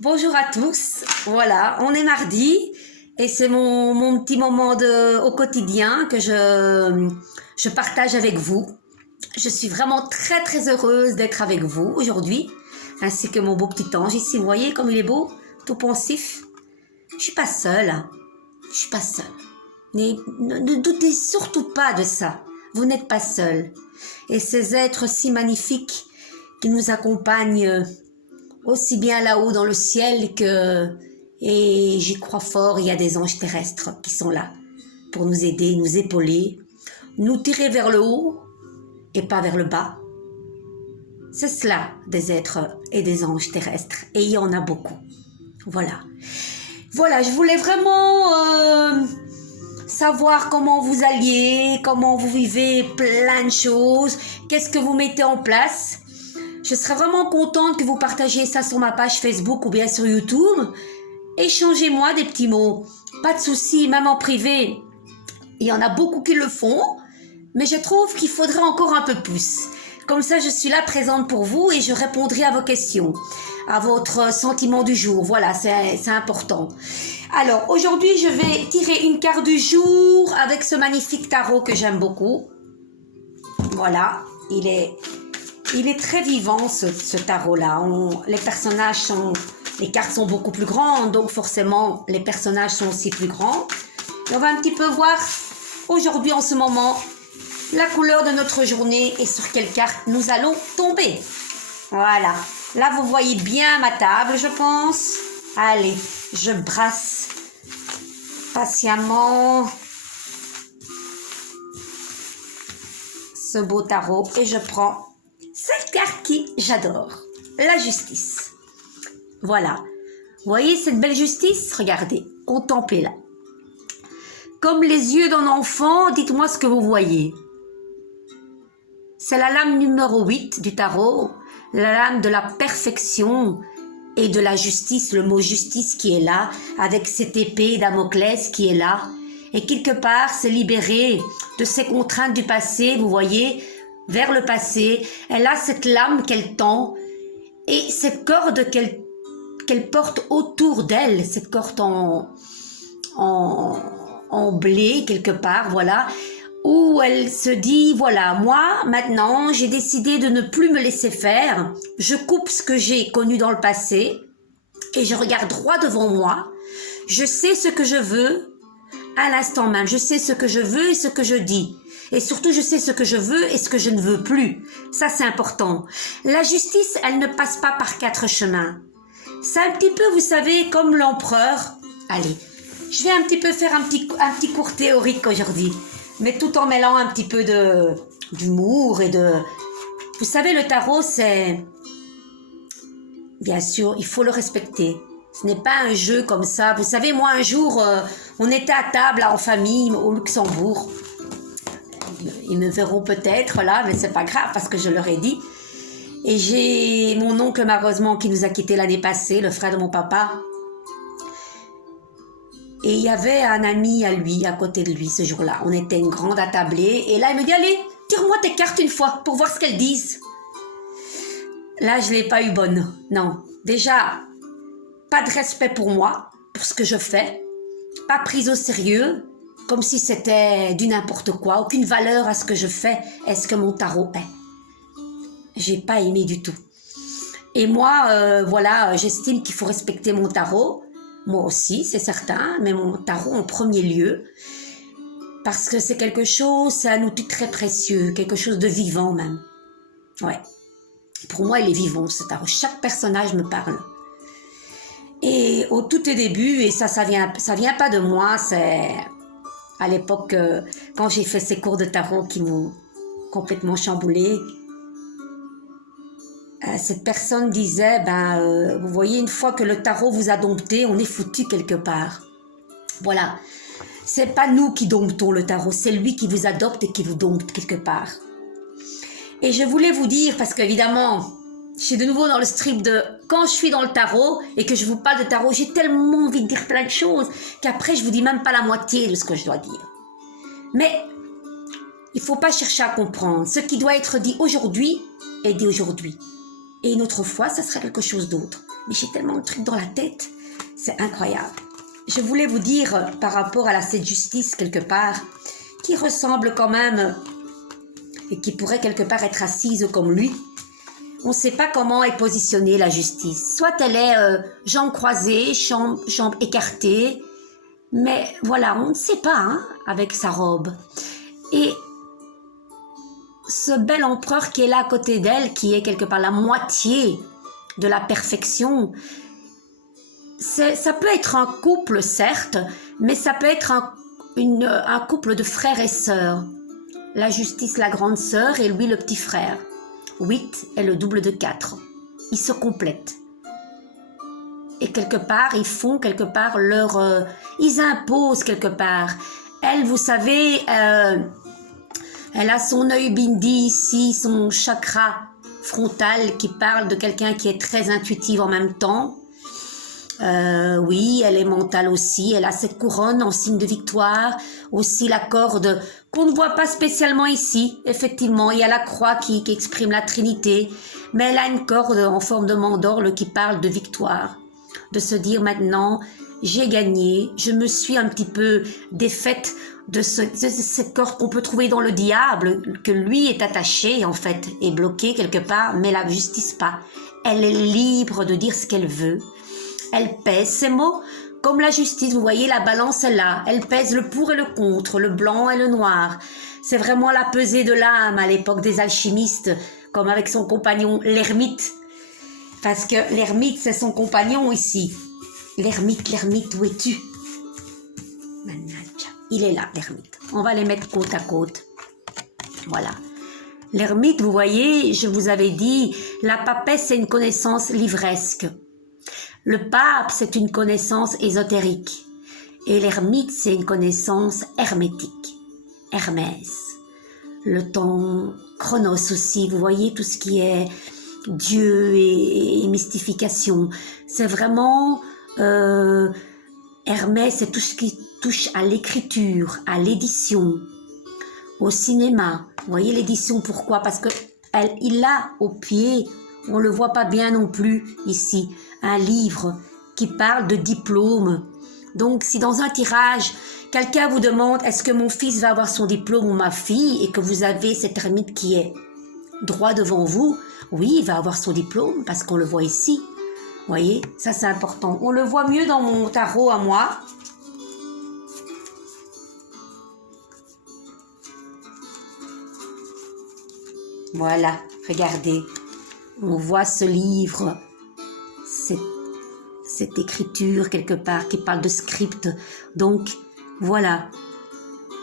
Bonjour à tous, voilà, on est mardi et c'est mon petit moment au quotidien que je partage avec vous. Je suis vraiment très heureuse d'être avec vous aujourd'hui, ainsi que mon beau petit ange ici, vous voyez comme il est beau, tout pensif. Je suis pas seule, hein. Je suis pas seule. Mais ne doutez surtout pas de ça, vous n'êtes pas seule. Et ces êtres si magnifiques qui nous accompagnent aussi bien là-haut dans le ciel que, et j'y crois fort, il y a des anges terrestres qui sont là pour nous aider, nous épauler, nous tirer vers le haut et pas vers le bas. C'est cela des êtres et des anges terrestres et il y en a beaucoup. Voilà. Voilà, je voulais vraiment savoir comment vous alliez, comment vous vivez plein de choses, qu'est-ce que vous mettez en place. Je serais vraiment contente que vous partagiez ça sur ma page Facebook ou bien sur YouTube. Échangez-moi des petits mots. Pas de souci, même en privé. Il y en a beaucoup qui le font, mais je trouve qu'il faudrait encore un peu plus. Comme ça, je suis là présente pour vous et je répondrai à vos questions, à votre sentiment du jour. Voilà, c'est important. Alors, aujourd'hui, je vais tirer une carte du jour avec ce magnifique tarot que j'aime beaucoup. Voilà, il est très vivant ce tarot-là. Les cartes sont beaucoup plus grandes, donc forcément les personnages sont aussi plus grands. Et on va un petit peu voir aujourd'hui en ce moment la couleur de notre journée et sur quelle carte nous allons tomber. Voilà, là vous voyez bien ma table je pense. Allez, je brasse patiemment ce beau tarot et je prends cette carte qui j'adore, la justice. Voilà, vous voyez cette belle justice? Regardez, contemplez-la. Comme les yeux d'un enfant, dites-moi ce que vous voyez. C'est la lame numéro 8 du tarot, la lame de la perfection et de la justice, le mot justice qui est là, avec cette épée Damoclès qui est là. Et quelque part, se libérer de ces contraintes du passé, vous voyez, vers le passé. Elle a cette lame qu'elle tend et cette corde qu'elle porte autour d'elle, cette corde en blé quelque part, voilà, où elle se dit, voilà, moi, maintenant, j'ai décidé de ne plus me laisser faire, je coupe ce que j'ai connu dans le passé et je regarde droit devant moi, je sais ce que je veux à l'instant même, je sais ce que je veux et ce que je dis. Et surtout, je sais ce que je veux et ce que je ne veux plus. Ça, c'est important. La justice, elle ne passe pas par 4 chemins. C'est un petit peu, vous savez, comme l'empereur. Allez, je vais un petit peu faire un petit cours théorique aujourd'hui, mais tout en mêlant un petit peu d'humour et de... Vous savez, le tarot, c'est... Bien sûr, il faut le respecter. Ce n'est pas un jeu comme ça. Vous savez, moi, un jour, on était à table en famille au Luxembourg. Ils me verront peut-être là, mais c'est pas grave parce que je leur ai dit. Et j'ai mon oncle malheureusement qui nous a quittés l'année passée, le frère de mon papa. Et il y avait un ami à lui, à côté de lui ce jour-là. On était une grande attablée. Et là, il me dit, allez, tire-moi tes cartes une fois pour voir ce qu'elles disent. Là, je ne l'ai pas eu bonne. Non. Déjà, pas de respect pour moi, pour ce que je fais. Pas prise au sérieux. Comme si c'était du n'importe quoi, aucune valeur à ce que je fais, est-ce que mon tarot est. J'ai pas aimé du tout. Et moi, voilà, j'estime qu'il faut respecter mon tarot, moi aussi, c'est certain, mais mon tarot en premier lieu, parce que c'est quelque chose, c'est un outil très précieux, quelque chose de vivant même. Ouais, pour moi, il est vivant ce tarot, chaque personnage me parle. Et au tout début, et ça vient pas de moi, c'est... À l'époque, quand j'ai fait ces cours de tarot qui m'ont complètement chamboulée, cette personne disait, vous voyez, une fois que le tarot vous a dompté, on est foutu quelque part. Voilà, c'est pas nous qui domptons le tarot, c'est lui qui vous adopte et qui vous dompte quelque part. Et je voulais vous dire, parce qu'évidemment, je suis de nouveau dans le strip de quand je suis dans le tarot et que je vous parle de tarot, j'ai tellement envie de dire plein de choses qu'après je vous dis même pas la moitié de ce que je dois dire. Mais il ne faut pas chercher à comprendre. Ce qui doit être dit aujourd'hui est dit aujourd'hui. Et une autre fois, ça sera quelque chose d'autre. mais j'ai tellement de trucs dans la tête, c'est incroyable. Je voulais vous dire par rapport à cette justice quelque part, qui ressemble quand même et qui pourrait quelque part être assise comme lui. On ne sait pas comment est positionnée la justice. Soit elle est jambes croisées, jambes écartées, mais voilà, on ne sait pas hein, avec sa robe. Et ce bel empereur qui est là à côté d'elle, qui est quelque part la moitié de la perfection, ça peut être un couple certes, mais ça peut être un couple de frères et sœurs. La justice, la grande sœur, et lui le petit frère. 8 est le double de 4. Ils se complètent. Et quelque part, ils font quelque part leur... ils imposent quelque part. Elle, vous savez, elle a son œil bindi ici, son chakra frontal qui parle de quelqu'un qui est très intuitive en même temps. Oui, elle est mentale aussi. Elle a cette couronne en signe de victoire. Aussi la corde qu'on ne voit pas spécialement ici. Effectivement, il y a la croix qui exprime la Trinité. Mais elle a une corde en forme de mandorle qui parle de victoire. De se dire maintenant, j'ai gagné. Je me suis un petit peu défaite de cette corde qu'on peut trouver dans le diable, que lui est attaché en fait, est bloqué quelque part, mais la justice pas. Elle est libre de dire ce qu'elle veut. Elle pèse ses mots comme la justice. Vous voyez, la balance est là. Elle pèse le pour et le contre, le blanc et le noir. C'est vraiment la pesée de l'âme à l'époque des alchimistes, comme avec son compagnon l'ermite. Parce que l'ermite, c'est son compagnon ici. L'ermite, où es-tu? Il est là, l'ermite. On va les mettre côte à côte. Voilà. L'ermite, vous voyez, je vous avais dit, la papesse, c'est une connaissance livresque. Le pape, c'est une connaissance ésotérique. Et l'ermite, c'est une connaissance hermétique. Hermès. Le temps chronos aussi, vous voyez, tout ce qui est Dieu et mystification. C'est vraiment... Hermès, c'est tout ce qui touche à l'écriture, à l'édition, au cinéma. Vous voyez l'édition, pourquoi? Parce que il a au pied, on le voit pas bien non plus ici, un livre qui parle de diplôme. Donc si dans un tirage, quelqu'un vous demande est-ce que mon fils va avoir son diplôme ou ma fille, et que vous avez cet ermite qui est droit devant vous, oui, il va avoir son diplôme parce qu'on le voit ici. Vous voyez, ça c'est important. On le voit mieux dans mon tarot à moi. Voilà, regardez. On voit ce livre, cette écriture quelque part qui parle de script. Donc, voilà.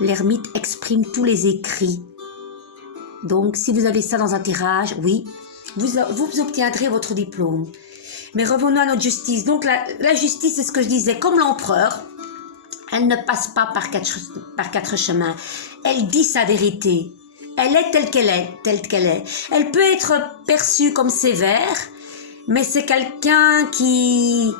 L'ermite exprime tous les écrits. Donc, si vous avez ça dans un tirage, oui, vous obtiendrez votre diplôme. Mais revenons à notre justice. Donc la justice, c'est ce que je disais, comme l'empereur, elle ne passe pas par quatre chemins. Elle dit sa vérité. Elle est telle qu'elle est, Elle peut être perçue comme sévère, mais c'est quelqu'un qui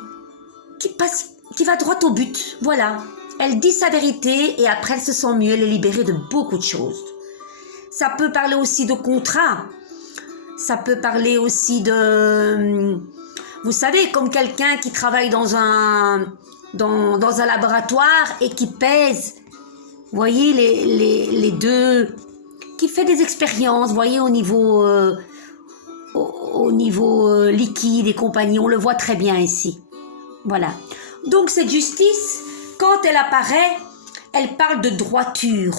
va droit au but. Voilà. Elle dit sa vérité et après elle se sent mieux, elle est libérée de beaucoup de choses. Ça peut parler aussi de contrat. Ça peut parler aussi de... Vous savez, comme quelqu'un qui travaille dans un laboratoire et qui pèse, vous voyez, les deux, qui fait des expériences, vous voyez, au niveau liquide et compagnie, on le voit très bien ici. Voilà. Donc cette justice, quand elle apparaît, elle parle de droiture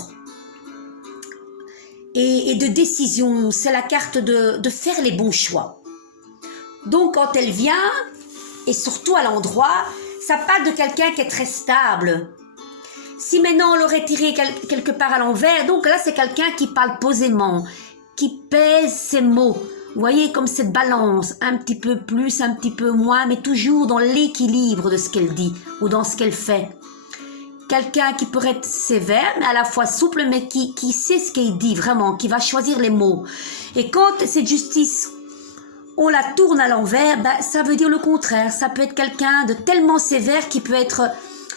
et de décision. C'est la carte de faire les bons choix. Donc quand elle vient, et surtout à l'endroit, ça parle de quelqu'un qui est très stable. Si maintenant on l'aurait tiré quelque part à l'envers, donc là c'est quelqu'un qui parle posément, qui pèse ses mots. Vous voyez, comme cette balance, un petit peu plus, un petit peu moins, mais toujours dans l'équilibre de ce qu'elle dit ou dans ce qu'elle fait. Quelqu'un qui pourrait être sévère, mais à la fois souple, mais qui sait ce qu'il dit vraiment, qui va choisir les mots. Et quand cette justice, on la tourne à l'envers, ben, ça veut dire le contraire. Ça peut être quelqu'un de tellement sévère qui peut être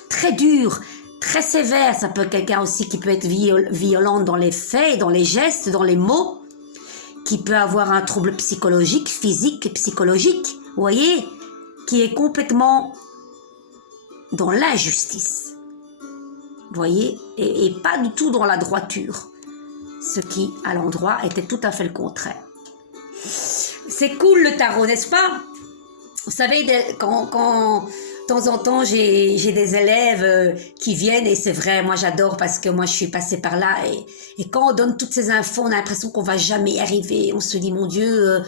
très dur, très sévère. Ça peut être quelqu'un aussi qui peut être violent dans les faits, dans les gestes, dans les mots, qui peut avoir un trouble psychologique, physique et psychologique. Vous voyez, qui est complètement dans l'injustice. Vous voyez, et pas du tout dans la droiture. Ce qui, à l'endroit, était tout à fait le contraire. C'est cool le tarot, n'est-ce pas? Vous savez, quand de temps en temps, j'ai des élèves qui viennent, et c'est vrai, moi j'adore parce que moi je suis passée par là, et quand on donne toutes ces infos, on a l'impression qu'on va jamais y arriver. On se dit, mon Dieu,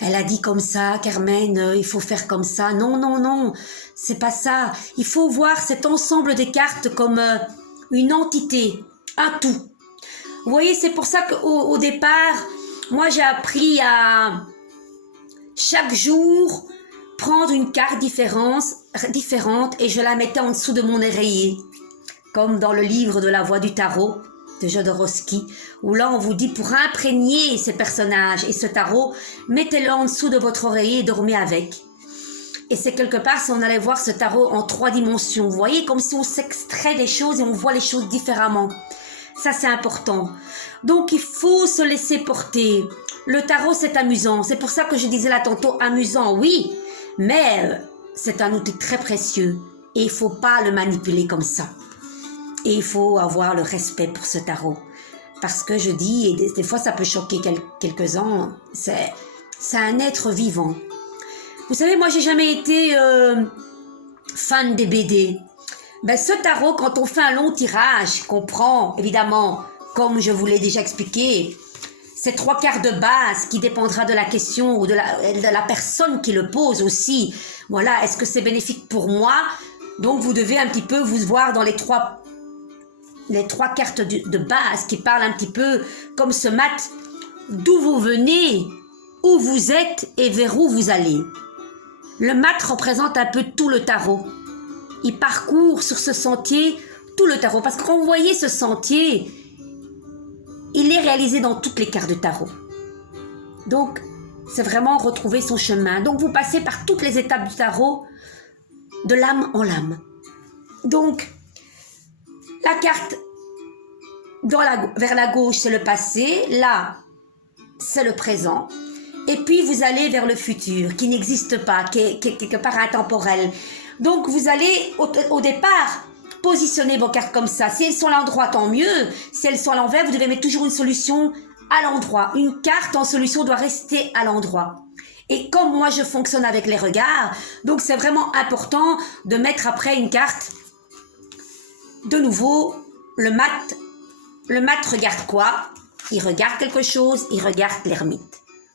elle a dit comme ça, Carmen, il faut faire comme ça. Non, non, non, c'est pas ça. Il faut voir cet ensemble des cartes comme une entité, un tout. Vous voyez, c'est pour ça qu'au départ, moi j'ai appris à chaque jour prendre une carte différente et je la mettais en dessous de mon oreiller, comme dans le livre de la voix du tarot de Jodorowsky, où là on vous dit pour imprégner ces personnages et ce tarot, mettez-le en dessous de votre oreiller et dormez avec. Et c'est quelque part si on allait voir ce tarot en 3 dimensions, vous voyez, comme si on s'extrait des choses et on voit les choses différemment. Ça c'est important. Donc il faut se laisser porter. Le tarot c'est amusant, c'est pour ça que je disais là tantôt amusant, oui, mais c'est un outil très précieux et il ne faut pas le manipuler comme ça. Et il faut avoir le respect pour ce tarot. Parce que je dis, et des fois ça peut choquer quelques-uns, c'est un être vivant. Vous savez, moi j'ai jamais été fan des BD. Ben, ce tarot, quand on fait un long tirage, qu'on prend, évidemment, comme je vous l'ai déjà expliqué, c'est 3 quarts de base qui dépendra de la question ou de la personne qui le pose aussi. Voilà, est-ce que c'est bénéfique pour moi? Donc vous devez un petit peu vous voir dans les trois cartes de base qui parlent un petit peu comme ce mat, d'où vous venez, où vous êtes et vers où vous allez. Le mat représente un peu tout le tarot. Il parcourt sur ce sentier tout le tarot. Parce que quand vous voyez ce sentier, il est réalisé dans toutes les cartes de tarot. Donc, c'est vraiment retrouver son chemin. Donc, vous passez par toutes les étapes du tarot, de l'âme en l'âme. Donc, la carte vers la gauche, c'est le passé. Là, c'est le présent. Et puis, vous allez vers le futur, qui n'existe pas, qui est quelque part intemporel. Donc, vous allez, au départ, positionner vos cartes comme ça. Si elles sont à l'endroit, tant mieux. Si elles sont à l'envers, vous devez mettre toujours une solution à l'endroit. Une carte en solution doit rester à l'endroit. Et comme moi, je fonctionne avec les regards, donc c'est vraiment important de mettre après une carte. De nouveau, le mat regarde quoi? Il regarde quelque chose, il regarde l'ermite.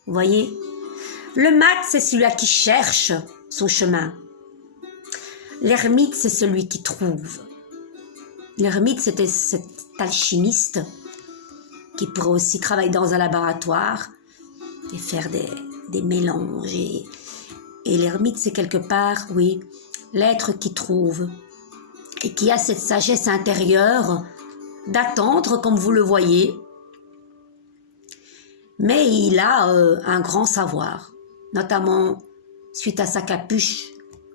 Vous voyez? Le mat, c'est celui-là qui cherche son chemin. L'ermite, c'est celui qui trouve. L'ermite, c'était cet alchimiste qui pourrait aussi travailler dans un laboratoire et faire des mélanges. Et l'ermite, c'est quelque part, oui, l'être qui trouve et qui a cette sagesse intérieure d'attendre, comme vous le voyez. Mais il a un grand savoir, notamment suite à sa capuche.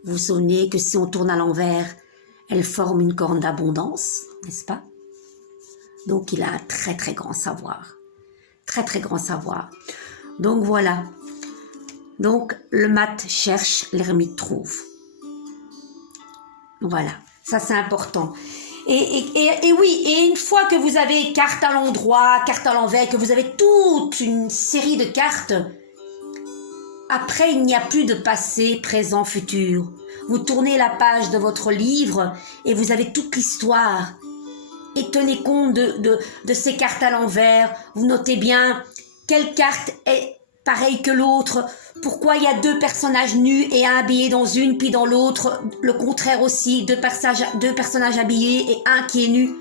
Vous vous souvenez que si on tourne à l'envers, elle forme une corne d'abondance, n'est-ce pas? Donc il a un très très grand savoir. Très très grand savoir. Donc voilà. Donc le mat cherche, l'ermite trouve. Voilà, ça c'est important. Et oui, et une fois que vous avez carte à l'endroit, carte à l'envers, que vous avez toute une série de cartes, après il n'y a plus de passé, présent, futur. Vous tournez la page de votre livre et vous avez toute l'histoire. Et tenez compte de ces cartes à l'envers. Vous notez bien quelle carte est pareille que l'autre. Pourquoi il y a 2 personnages nus et un habillé dans une, puis dans l'autre, le contraire aussi. 2 personnages habillés et un qui est nu.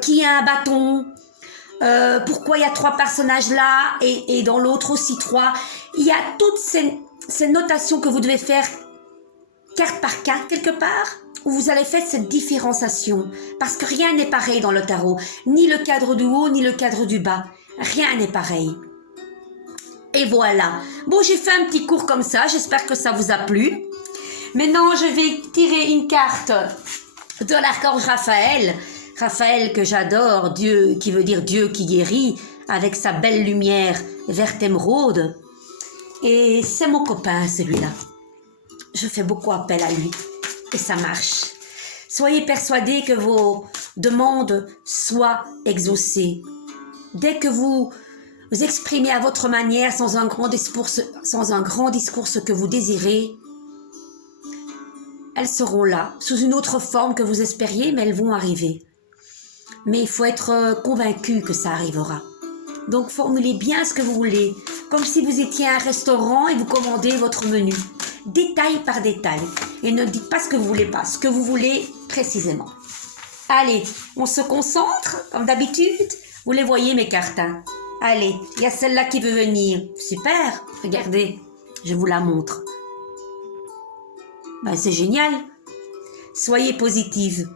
Qui a un bâton. Pourquoi il y a 3 personnages là et dans l'autre aussi 3. Il y a toutes ces notations que vous devez faire carte par carte quelque part, où vous allez faire cette différenciation. Parce que rien n'est pareil dans le tarot. Ni le cadre du haut, ni le cadre du bas. Rien n'est pareil. Et voilà. Bon, j'ai fait un petit cours comme ça. J'espère que ça vous a plu. Maintenant, je vais tirer une carte de l'archange Raphaël. Raphaël que j'adore, Dieu, qui veut dire Dieu qui guérit, avec sa belle lumière verte émeraude. Et c'est mon copain, celui-là. je fais beaucoup appel à lui et ça marche. Soyez persuadés que vos demandes soient exaucées. Dès que vous vous exprimez à votre manière sans un grand discours ce que vous désirez, elles seront là, sous une autre forme que vous espériez, mais elles vont arriver. Mais il faut être convaincu que ça arrivera. Donc formulez bien ce que vous voulez, comme si vous étiez à un restaurant et vous commandez votre menu, détail par détail. Et ne dites pas ce que vous voulez pas, ce que vous voulez précisément. Allez, on se concentre, comme d'habitude. Vous les voyez mes cartes, hein? Allez, il y a celle-là qui veut venir. Super, regardez, je vous la montre. Ben, c'est génial. Soyez positive.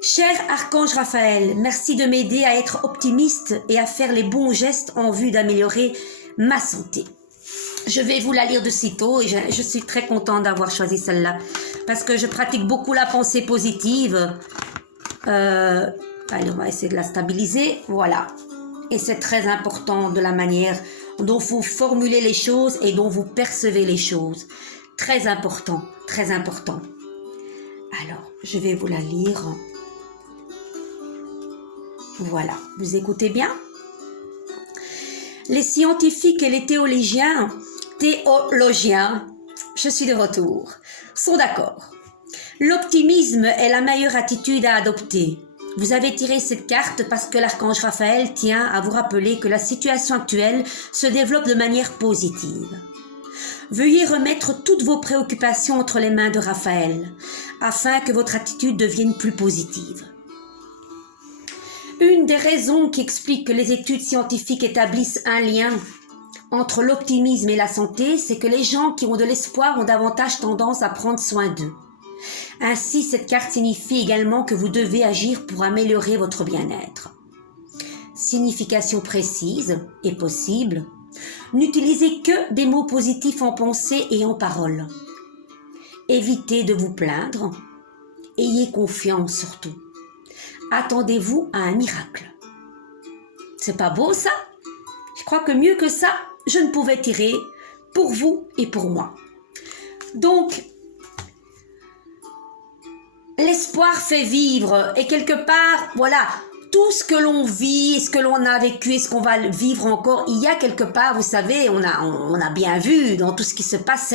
Cher Archange Raphaël, merci de m'aider à être optimiste et à faire les bons gestes en vue d'améliorer ma santé. Je vais vous la lire de sitôt et je suis très contente d'avoir choisi celle-là parce que je pratique beaucoup la pensée positive. Allez, on va essayer de la stabiliser. Voilà. Et c'est très important de la manière dont vous formulez les choses et dont vous percevez les choses. Très important, très important. Alors, je vais vous la lire. Voilà, vous écoutez bien? Les scientifiques et les théologiens, je suis de retour, sont d'accord. L'optimisme est la meilleure attitude à adopter. Vous avez tiré cette carte parce que l'archange Raphaël tient à vous rappeler que la situation actuelle se développe de manière positive. Veuillez remettre toutes vos préoccupations entre les mains de Raphaël, afin que votre attitude devienne plus positive. Une des raisons qui explique que les études scientifiques établissent un lien entre l'optimisme et la santé, c'est que les gens qui ont de l'espoir ont davantage tendance à prendre soin d'eux. Ainsi, cette carte signifie également que vous devez agir pour améliorer votre bien-être. Signification précise et possible. N'utilisez que des mots positifs en pensée et en parole. Évitez de vous plaindre. Ayez confiance surtout. Attendez-vous à un miracle. C'est pas beau ça? Je crois que mieux que ça, je ne pouvais tirer pour vous et pour moi. Donc, l'espoir fait vivre et quelque part, voilà, tout ce que l'on vit, ce que l'on a vécu et ce qu'on va vivre encore, il y a quelque part, vous savez, on a bien vu dans tout ce qui se passe,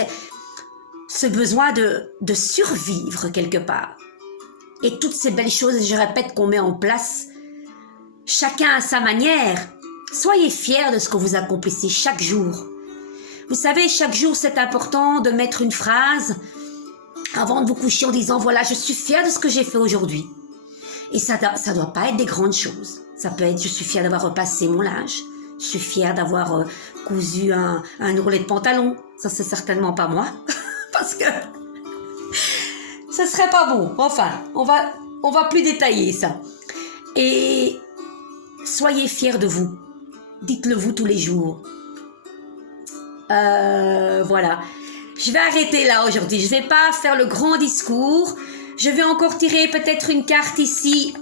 ce besoin de survivre quelque part. Et toutes ces belles choses, je répète, qu'on met en place, chacun à sa manière. Soyez fiers de ce que vous accomplissez chaque jour. Vous savez, chaque jour, c'est important de mettre une phrase avant de vous coucher en disant, voilà, je suis fière de ce que j'ai fait aujourd'hui. Et ça doit pas être des grandes choses. Ça peut être, je suis fière d'avoir repassé mon linge. Je suis fière d'avoir cousu un ourlet de pantalon. Ça, c'est certainement pas moi. Parce que ce serait pas bon. Enfin, on va plus détailler ça. Et soyez fiers de vous. Dites-le vous tous les jours. Voilà. Je vais arrêter là aujourd'hui. Je vais pas faire le grand discours. Je vais encore tirer peut-être une carte ici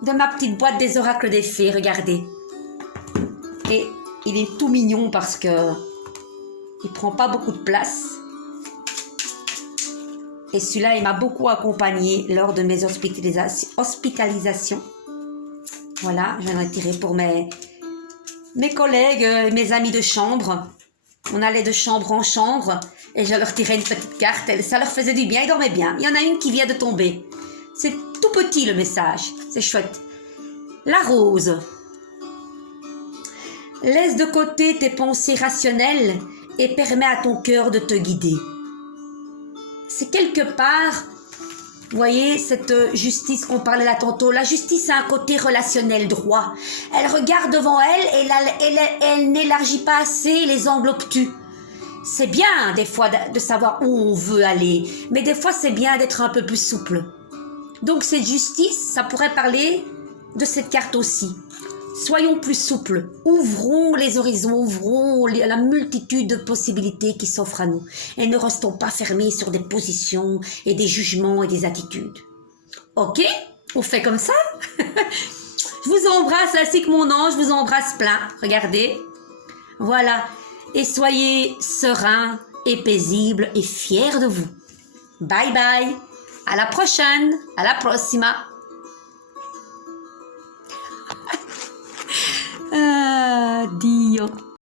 de ma petite boîte des oracles des fées. Regardez. Et il est tout mignon parce que il prend pas beaucoup de place. Et celui-là, il m'a beaucoup accompagné lors de mes hospitalisations. Voilà, j'en ai tiré pour mes collègues, mes amis de chambre. On allait de chambre en chambre et je leur tirais une petite carte. Ça leur faisait du bien, ils dormaient bien. Il y en a une qui vient de tomber. C'est tout petit le message, c'est chouette. La rose. Laisse de côté tes pensées rationnelles et permets à ton cœur de te guider. C'est quelque part, vous voyez, cette justice qu'on parlait là tantôt, la justice a un côté relationnel droit. Elle regarde devant elle et elle n'élargit pas assez les angles obtus. C'est bien des fois de savoir où on veut aller, mais des fois c'est bien d'être un peu plus souple. Donc cette justice, ça pourrait parler de cette carte aussi. Soyons plus souples, ouvrons les horizons, ouvrons la multitude de possibilités qui s'offrent à nous et ne restons pas fermés sur des positions et des jugements et des attitudes. Ok? On fait comme ça? Je vous embrasse ainsi que mon ange, je vous embrasse plein. Regardez. Voilà. Et soyez sereins et paisible et fière de vous. Bye bye. À la prochaine. À la prossima. Ah,